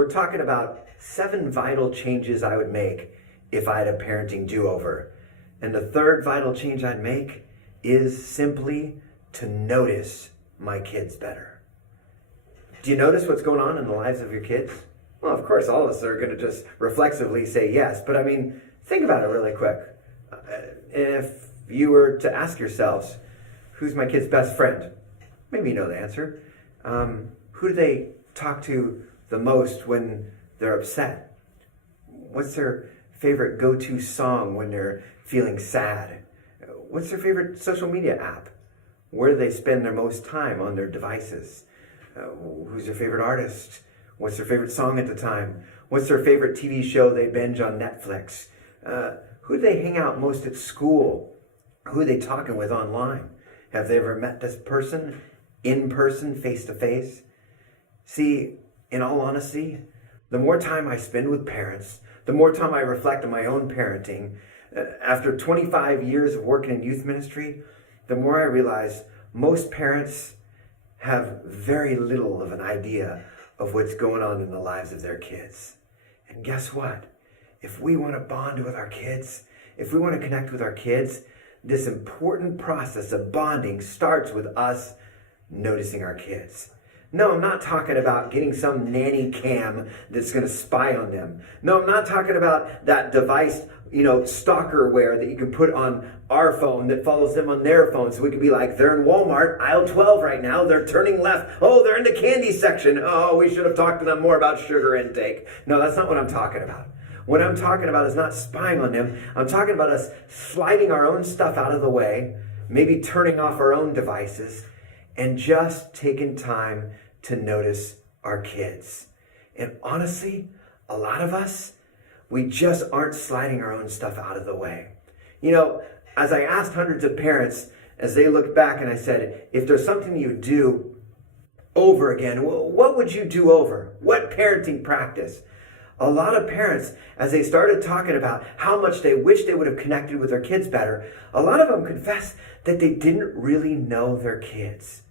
We're talking about 7 vital changes I would make if I had a parenting do-over. And the third vital change I'd make is simply to notice my kids better. Do you notice what's going on in the lives of your kids? Well, of course, all of us are going to just reflexively say yes. But I mean, think about it really quick. If you were to ask yourselves, who's my kid's best friend? Maybe you know the answer. Who do they talk to the most when they're upset? What's their favorite go-to song when they're feeling sad? What's their favorite social media app? Where do they spend their most time on their devices? Who's their favorite artist? What's their favorite song at the time? What's their favorite TV show they binge on Netflix? Who do they hang out most at school? Who are they talking with online? Have they ever met this person in person, face to face? See, in all honesty, the more time I spend with parents, the more time I reflect on my own parenting, after 25 years of working in youth ministry, the more I realize most parents have very little of an idea of what's going on in the lives of their kids. And guess what? If we want to bond with our kids, if we want to connect with our kids, this important process of bonding starts with us noticing our kids. No, I'm not talking about getting some nanny cam that's going to spy on them. No, I'm not talking about that device, stalkerware that you can put on our phone that follows them on their phone. So we can be like, they're in Walmart, aisle 12 right now. They're turning left. Oh, they're in the candy section. Oh, we should have talked to them more about sugar intake. No, that's not what I'm talking about. What I'm talking about is not spying on them. I'm talking about us sliding our own stuff out of the way, maybe turning off our own devices, and just taking time to notice our kids. And honestly, a lot of us, we just aren't sliding our own stuff out of the way. As I asked hundreds of parents, as they looked back and I said, if there's something you do over again, what would you do over? What parenting practice? A lot of parents, as they started talking about how much they wish they would have connected with their kids better, a lot of them confessed that they didn't really know their kids.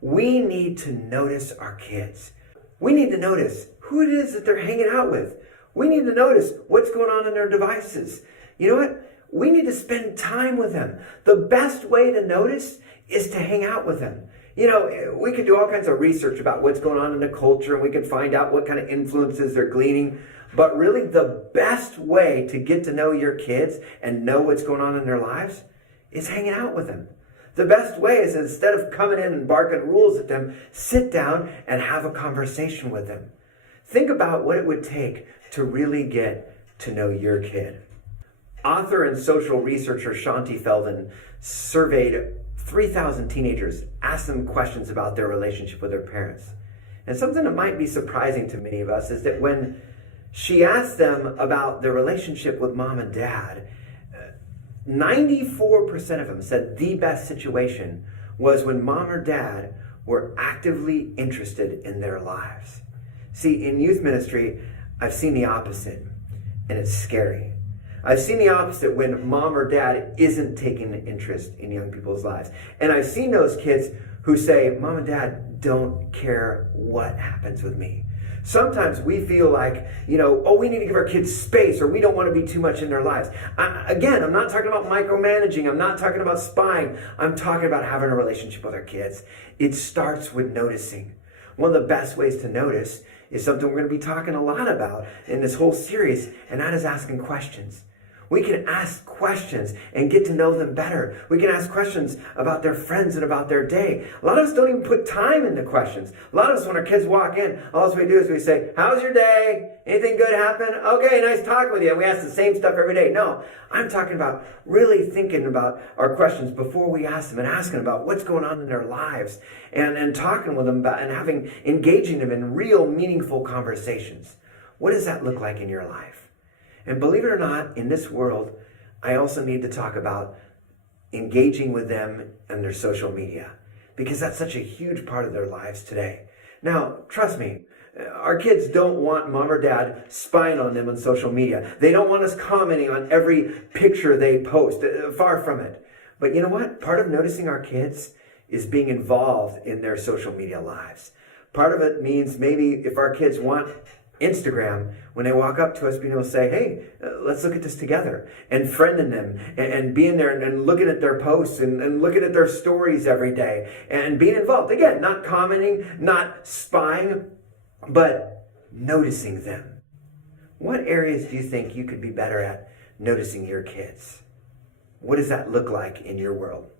We need to notice our kids. We need to notice who it is that they're hanging out with. We need to notice what's going on in their devices. You know what? We need to spend time with them. The best way to notice is to hang out with them. We could do all kinds of research about what's going on in the culture, and we can find out what kind of influences they're gleaning. But really, the best way to get to know your kids and know what's going on in their lives is hanging out with them. The best way is, instead of coming in and barking rules at them, sit down and have a conversation with them. Think about what it would take to really get to know your kid. Author and social researcher Shaunti Feldhahn surveyed 3,000 teenagers, asked them questions about their relationship with their parents. And something that might be surprising to many of us is that when she asked them about their relationship with mom and dad, 94% of them said the best situation was when mom or dad were actively interested in their lives. See, in youth ministry, I've seen the opposite, and it's scary. I've seen the opposite when mom or dad isn't taking an interest in young people's lives. And I've seen those kids who say, mom and dad don't care what happens with me. Sometimes we feel like, we need to give our kids space, or we don't want to be too much in their lives. Again, I'm not talking about micromanaging. I'm not talking about spying. I'm talking about having a relationship with our kids. It starts with noticing. One of the best ways to notice is something we're going to be talking a lot about in this whole series, and that is asking questions. We can ask questions and get to know them better. We can ask questions about their friends and about their day. A lot of us don't even put time into questions. A lot of us, when our kids walk in, all we do is we say, how's your day? Anything good happen? Okay, nice talking with you. And we ask the same stuff every day. No, I'm talking about really thinking about our questions before we ask them, and asking about what's going on in their lives, and talking with them about, and engaging them in real meaningful conversations. What does that look like in your life? And believe it or not, in this world, I also need to talk about engaging with them and their social media, because that's such a huge part of their lives today. Now, trust me, our kids don't want mom or dad spying on them on social media. They don't want us commenting on every picture they post. Far from it. But you know what? Part of noticing our kids is being involved in their social media lives. Part of it means maybe if our kids want Instagram, when they walk up to us, being able to say, hey, let's look at this together, and friending them, and being there and looking at their posts and looking at their stories every day and being involved. Again, not commenting, not spying, but noticing them. What areas do you think you could be better at noticing your kids? What does that look like in your world?